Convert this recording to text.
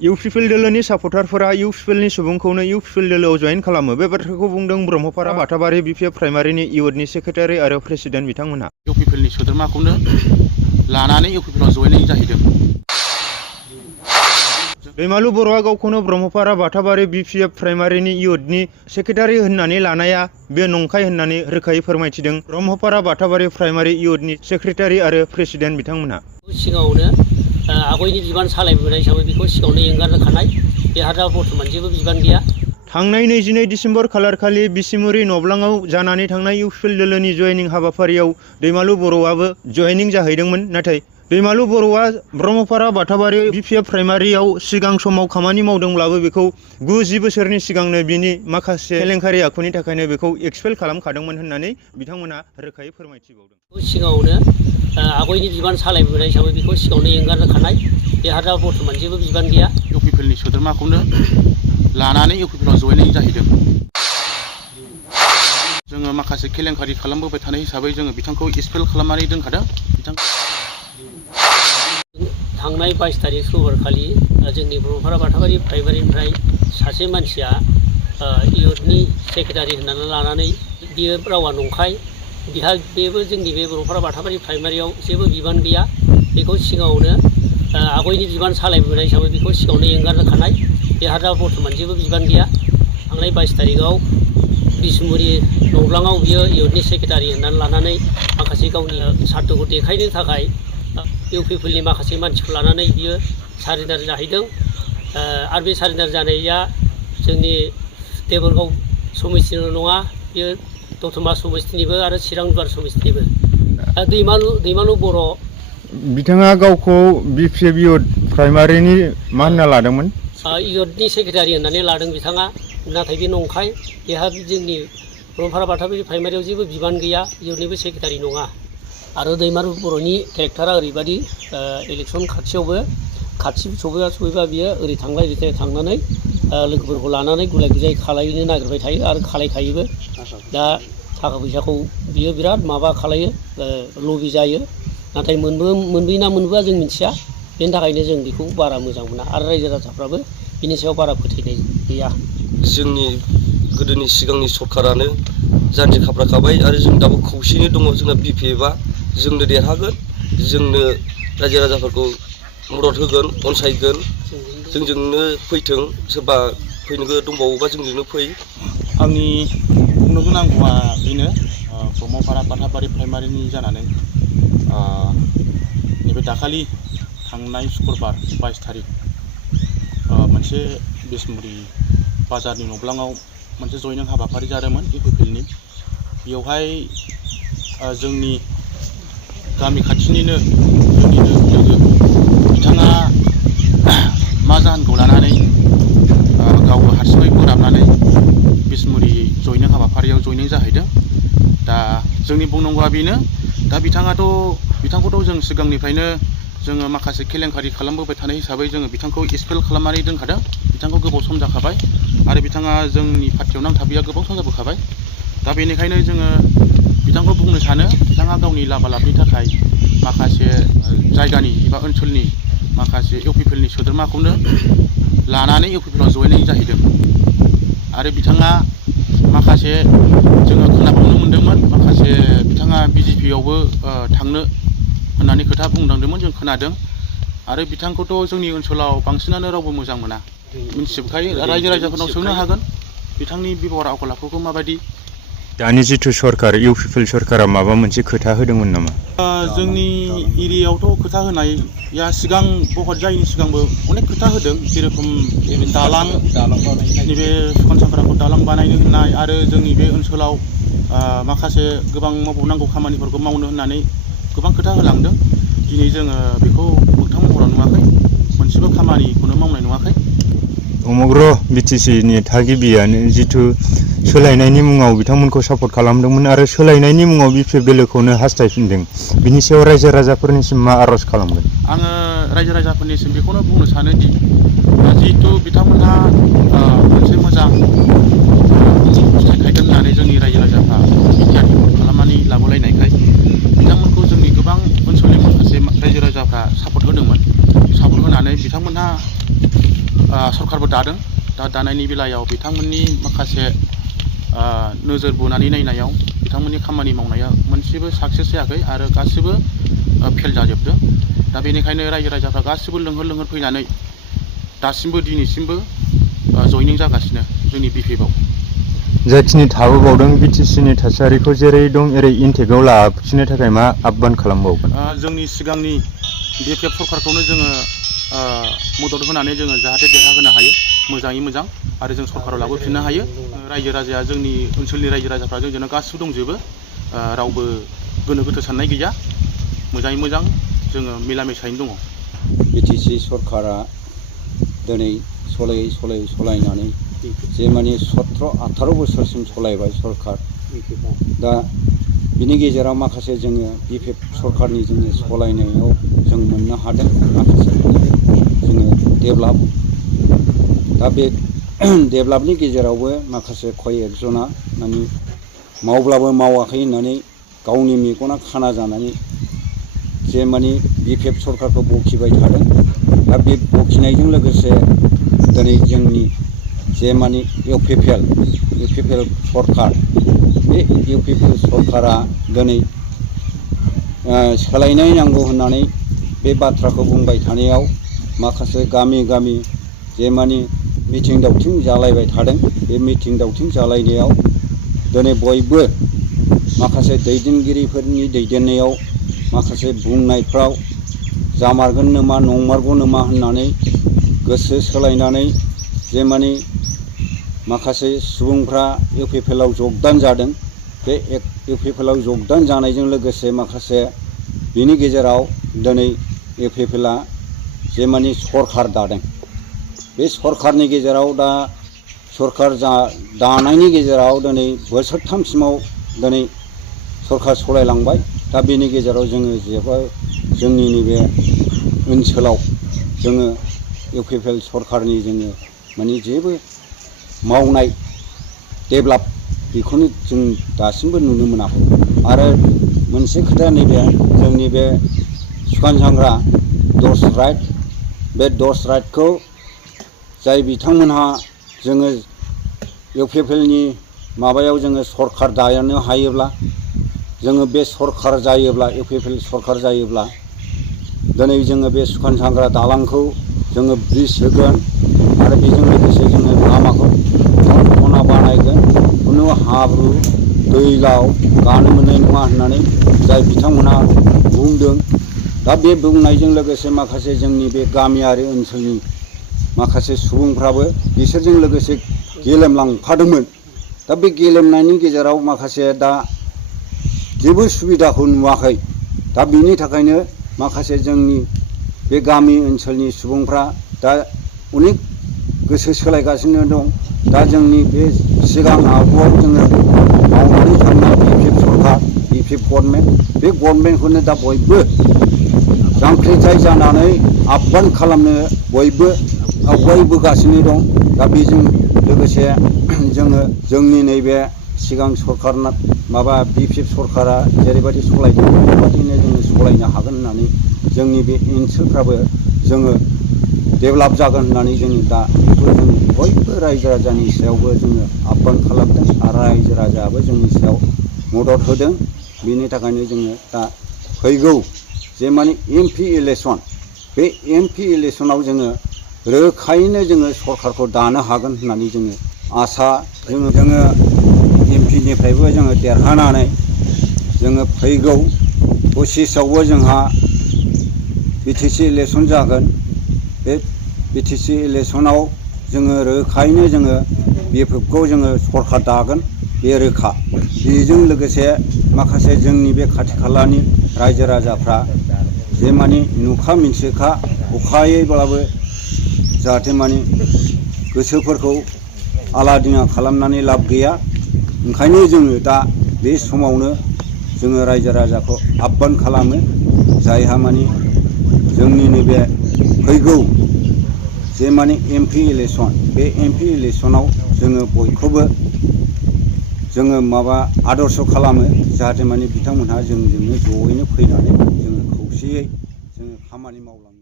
UPPL दोलोनि सापर्टारफोरा इउपिपिएलनि सुबुंखौनो UPPL दोलोआव जयेन खालामो। बे बाथ्राखौ बुंदों ब्रह्मपारा बाथाबारि बिपिएफ प्राइमारिनि इउथनि सेक्रेटारि आरो प्रेसिडेन्ट बिथांमोनहा। इउपिपिएलनि सोद्रोमाखौनो लानानै इउपिपिएलआव जयेनिं जाहैदों। दैमालु बर'आ गावखौनो ब्रह्मपारा बाथाबारि बिपिएफ प्राइमारिनि इउथनि सेक्रेटारि होननानै लानाया बे नंखाय होननानै रोखायै फोरमायथिदों ब्रह्मपारा बाथाबारि प्राइमारि इउथनि सेक्रेटारि आरो प्रेसिडेन्ट बिथांमोनहा। सिगाङावनो आगयनि बिबान सालायबोनाय हिसाबै बेखौ सिगाङावनो एंगारखानाय, बेहा दा बर्थमान जेबो बिबान गैया। थांनाय 22 डिसेम्बर खालारखालि बिसिमुरि नब्लाङाव जानानै थांनाय इउपिपिएल दोलोनि जयेनिं हाबाफारियाव दैमालु बर'आबो जयेनिं जाहैदोंमोन। नाथाय दैमालु बर'आ ब्रह्मपारा बाथाबारि बिपिएफ प्राइमारियाव सिगां समाव खामानि मावदोंब्लाबो बेखौ 9 बोसोरनि सिगांनो बिनि माखासे केलेंकारि आखुनि थाखायनो बेखौ एक्सपेल खालामखादोंमोन होननानै बिथांमोना रोखायै फोरमायथिबावदों। सिगाङावनो आगयनि बिबान सालायबोनाय हिसाबै बेखौ सिगाङावनो एंगारखानाय, बेहा दा बर्थमान जेबो बिबान गैया। इउपिपिएलनि सोद्रोमाखौनो लानानै इउपिपिएलआव जयेनिं जाहैदों। जोङो माखासे केलेंकारि खालामबोबाय थानाय हिसाबै जोङो बिथांखौ एक्सपेल खालामनानै दोनखादों। थांनाय 22 तारिख सुक्रुबारखालि जोंनि ब्रह्मपारा बाथाबारि प्राइमारिनिफ्राय सासे मानसिया इउथनि सेक्रेटारि होननानै लानानै बियो रावा नंखाय, बेबो जोंनि बे ब्रह्मपारा बाथाबारि प्राइमारियाव जेबो बिबान गैया। बेखौ सिगाङावनो आगयनि बिबान सालायबोनाय हिसाबै बेखौ सिगाङावनो एंगारखानाय, बेहा दा बर्थमान जेबो बिबान गैया। थांनाय 22 तारिखआव बिसमुरि नब्लाङाव बियो इउथनि सेक्रेटारि होननानै लानानै माखासे गावनि सार्थखौ देखायनो थाखाय इउपिपिएलनि माखासे मानसिखौ लानानै बियो सारेन्डार जाहैदों। आरो बे सारेन्डार जानाया जोंनि देबोरगाव समितिनिल' नङा, बियो दतमा समितिनिबो आरो चिरां दुवार समितिनिबो। दैमालु बर' बिथाङा गावखौ बिपिएफ इउथ प्राइमारिनि मा होनना लादोंमोन? इउथनि सेक्रेटारि होननानै लादों बिथाङा, नाथाय बे नंखाय। बेहा जोंनि ब्रह्मपारा बाथाबारि प्राइमारियाव जेबो बिबान गैया, इउथनिबो सेक्रेटारि नङा। आरो दैमालु बर'नि केरेक्टारा ओरैबायदि, इलेक्सन खाथि सफैबा बियो ओरै थांलाय ओरै थांनानै लोगोफोरखौ लानानै गुलाय गुजाय खालायनो नागिरबाय थायो आरो खालायखायोबो। दा थाखा फैसाखौ बियो बिराद माबा खालायो, लबि जायो। नाथाय मोनबोयो ना मोनबोआ जों मिथिया। बेनि थाखायनो जों बेखौ बारा मोजां मोना आरो रायजो राजाफ्राबो बिनि सायाव बारा फोथायनाय गैया। जोंनि गोदोनि सिगांनि सरकारानो जानजि खाफ्राखाबाय आरो जों दाबो खौसेयैनो दङ। जोंना बिपिएफआ जोंनो देरहागोन, जोंनो रायजो राजाफोरखौ मदद होगोन, अनसायगोन। जोंजोंनो फैथों, सोरबा फैनो दंबावोबा जोंजोंनो फै। आंनि बुंनो गोनांगौआ बेनो, ब्रह्मपारा बाथाबारि प्राइमारिनि जानानै नैबे दाखालि थांनाय सुक्रुबार 22 तारिख मोनसे बिसमुरि बाजारनि नब्लाङाव मोनसे जयेनिं हाबाफारि जादोंमोन इउपिपिएलनि। बेवहाय जोंनि गामि खाथिनिनो लोगो बिथाङा मा जाहोनखौ लानानै गाव हारसिङै बोराबनानै बिसमुरि जयेनिं हाबाफारियाव जयेनिं जाहैदों। दा जोंनि बुंनांगौआ बेनो, दा बिथांखौथ' जों सिगांनिफ्रायनो जोङो माखासे केलेंकारि खालामबोबाय थानाय हिसाबै जोङो बिथांखौ एक्सपेल खालामनानै दोनखादों। बिथांखौ गोबाव सम जाखाबाय आरो बिथाङा जोंनि पार्टियाव नांथाबैया गोबाव सम जाबोखाबाय। दा बेनिखायनो जोङो बिथांखौ बुंनो सानो, बिथाङा गावनि लाबालाबनि थाखाय माखासे जायगानि एबा ओनसोलनि माखासे इउपिपिएलनि सोद्रोमाखौनो लानानै इउपिपिएलआव जयेनिं जाहैदों। आरो बिथाङा माखासे जोङो खोनाबावनो मोन्दोंमोन, माखासे बिथाङा बिजेपिआवबो थांनो होननानै खोथा बुंलांदोंमोन, जों खोनादों। आरो बिथांखौथ' जोंनि ओनसोलाव बांसिनानो रावबो मोजां मोना, मिन्थिजोबखायो। रायजो राजाफोरनाव सोंनो हागोन बिथांनि बेबहार आखल आखुखौ माबायदि। दानि जिथु सरकार, इउपिपिएल सरकारा माबा मोनसे खोथा होदोंमोन नामा? जोंनि एरियायावथ' खोथा होनाया सिगां भट जायैनि सिगांबो अनेक खोथा होदों, जेरेखम दालां, नैबे सुखानसाफ्राखौ दालां बानायनो होननाय आरो जोंनि बे ओनसोलाव माखासे गोबां मावबावनांगौ खामानिफोरखौ मावनो होननानै गोबां खोथा होलांदों। दिनै जोङो बेखौ मोगथां महराव नुवाखै, मोनसेबो खामानिखौनो मावनाय नुवाखै। समग्र बिटिसिनि थागिबियानो जिथु सोलायनायनि मुङाव बिथांमोनखौ सापर्ट खालामदोंमोन आरो सोलायनायनि मुङाव बिपिएफ दोलोखौनो हास्थायफिनदों। बिनि सायाव रायजो राजाफोरनिसिम मा आर'ज खालामगोन? आङो रायजो राजाफोरनिसिम बेखौनो बुंनो सानोदि, जिहेतु बिथांमोनहा मोनसे मोजां फिथाइ थायगोन होननानै जोंनि रायजो राजाफ्रा बिटिआर खालामनानै लाबोलायनायखाय बिथांमोनखौ जोंनि गोबां ओनसोलनि माखासे रायजो राजाफ्रा सापर्ट होदोंमोन। सापर्ट होनानै बिथांमोनहा सरकारबो दादों। दा दानायनि बेलायाव बिथांमोननि माखासे नोजोर बोनानै नायनायाव बिथांमोननि खामानि मावनाया मोनसेबो साक्सेस जायाखै आरो गासिबो फेल जाजोबदों। दा बेनिखायनो रायजो राजाफ्रा गासिबो लोंहोर लोंहोर फैनानै दासिमबो दिनैसिमबो जयनिं जागासिनो जोंनि बिपिएफआव। जाखिनि थाबोबावदों बिटिसिनि थासारिखौ जेरै दं एरै इनटेकआव लाखिनो थाखाय मा आह्वान खालामबावगोन? जोंनि सिगांनि बिपिएफ सरकारखौनो जोङो मदद होनानै जोङो जाहाथे देरहाहोनो हायो मोजाङै मोजां आरो जों सरकाराव लाबोफिननो हायो। रायजो राजाया जोंनि ओनसोलनि रायजो राजाफ्रा जोंजोंनो गासिबो दंजोबो, रावबो गोनो गोथो साननाय गैया, मोजाङै मोजां जोङो मिला मिसायैनो दङ। बिटिसि सरकारा दिनै सलायनानै जे माने 17-18 बोसोरसिम सलायबाय सरकार। दा बिनि गेजेराव माखासे जोङो बिपिएफ सरकारनि जोङो सलायनायाव जों मोननो हादों माखासे जोङो डेभेलप। दा बे डेभेलपनि गेजेरावबो माखासे कय एकजना माने मावब्लाबो मावाखै होननानै गावनि मेगना खाना जानानै जे माने बिपिएफ सरकारखौ बखिबाय थादों। दा बे बखिनायजों लोगोसे दिनै जोंनि जे माने इउपिपिएल सरकार, बे इउपिपिएल सरकारा दिनै सोलायनाय नांगौ होननानै बे बाथ्राखौ बुंबाय थानायाव माखासे गामि गामि जे माने मिथिं दावथिं जालायबाय थादों। बे मिथिं दावथिं जालायनायाव दिनै बयबो माखासे दैदेनगिरिफोरनि दैदेननायाव माखासे बुंनायफ्राव जामारगोन नामा नंमारगौ नामा होननानै गोसो सोलायनानै जे माने माखासे सुबुंफ्रा इउपिपिएलआव जगदान जादों। बे इउपिपिएलआव जगदान जानायजों लोगोसे माखासे बिनि गेजेराव दिनै इउपिपिएलआ जे माने सरकार दादों। बे सरकारनि गेजेराव दा सरकार दानायनि गेजेराव दिनै बोसोरथामसिमाव दिनै सरकार सलायलांबाय। दा बेनि गेजेराव जोङो जेबो जोंनि नैबे ओनसोलाव जोङो इउपिपिएल सरकारनि जोङो माने जेबो मावनाय डेभेलप बेखौनो जों दासिमबो नुनो मोनाखै। आरो मोनसे खोथाया नैबे जोंनि बे सुखान सांग्रा 10 राइड, बे 10 राइडखौ जाय बिथांमोनहा जोङो इउपिपिएलनि माबायाव जोङो सरकार दानो हायोब्ला, जोङो बे सरकार जायोब्ला इउपिपिएल सरकार जायोब्ला दिनै जोङो बे सुखान सांग्रा दालांखौ जोङो ब्रिज होगोन आरो बेजों लोगोसे जोङो लामाखौ खना बानायगोन, खुनु हाब्रु दैलाव गानो मोननाय नङा होननानै जाय बिथांमोनहा बुंदों। दा बे बुंनायजों लोगोसे माखासे जोंनि बे गामियारि ओनसोलनि माखासे सुबुंफ्राबो बिसोरजों लोगोसे गेलेमलांफादोंमोन। दा बे गेलेमनायनि गेजेराव माखासे दा जेबो सुबिदाखौ नुवाखै। दा बिनि थाखायनो माखासे जोंनि बे गामि ओनसोलनि सुबुंफ्रा दा अनेक गोसो सोलायगासिनो दं। दा जोंनि बे सिगां आगुआव जोङो मावनानै थांनाय बिपिएफ सरकार, बिपिएफ गभर्नमेन्ट, बे गभर्नमेन्टखौनो दा बयबो जांख्रिथाय जानानै आह्वान खालामनो बयबो आवगायबोगासिनो दं। दा बेजों लोगोसे जोङो जोंनि नैबे सिगां सरकार माबा बिपिएफ सरकारा जेरैबायदि सलायदों बेबायदिनो जोङो सलायनो हागोन होननानै जोंनि बे ओनसोलफ्राबो जोङो डेभेलप जागोन होननानै जोङो दा बेखौ जोङो बयबो रायजो राजानि सायावबो जोङो आह्वान खालामदों आरो रायजो राजायाबो जोंनि सायाव मदद होदों। बेनि थाखायनो जोङो दा फैगौ जे माने एमपि इलेक्सन, बे एमपि इलेक्सनाव जोङो रोखायैनो जोङो सरकारखौ दानो हागोन होननानै जोङो आसा जोङो एमपिनिफ्रायबो जोङो देरहानानै जोङो फैगौ 25आवबो जोंहा बिटिसि इलेक्सन जागोन। बे बिटिसि इलेक्सनाव जोङो रोखायैनो जोङो बिपिएफखौ जोङो सरकार दागोन, बे रोखा। बेजों लोगोसे माखासे जोंनि बे खाथि खालानि रायजो राजाफ्रा जे माने नुखा मिन्थिखा अखायैब्लाबो जाहाथे माने गोसोफोरखौ आलादिङा खालामनानै लाब गैया। ओंखायनो जोङो दा बे समावनो जोङो रायजो राजाखौ आह्वान खालामो, जायहा माने जोंनि नैबे फैगौ जे माने एमपि इलेक्सन, बे एमपि इलेक्सनाव जोङो बयखौबो जोङो माबा आदर्श खालामो, जाहाथे माने बिथांमोनहा जोंजोंनो जयैनो फैनानै जोङो खौसेयै जोङो खामानि मावलाङो।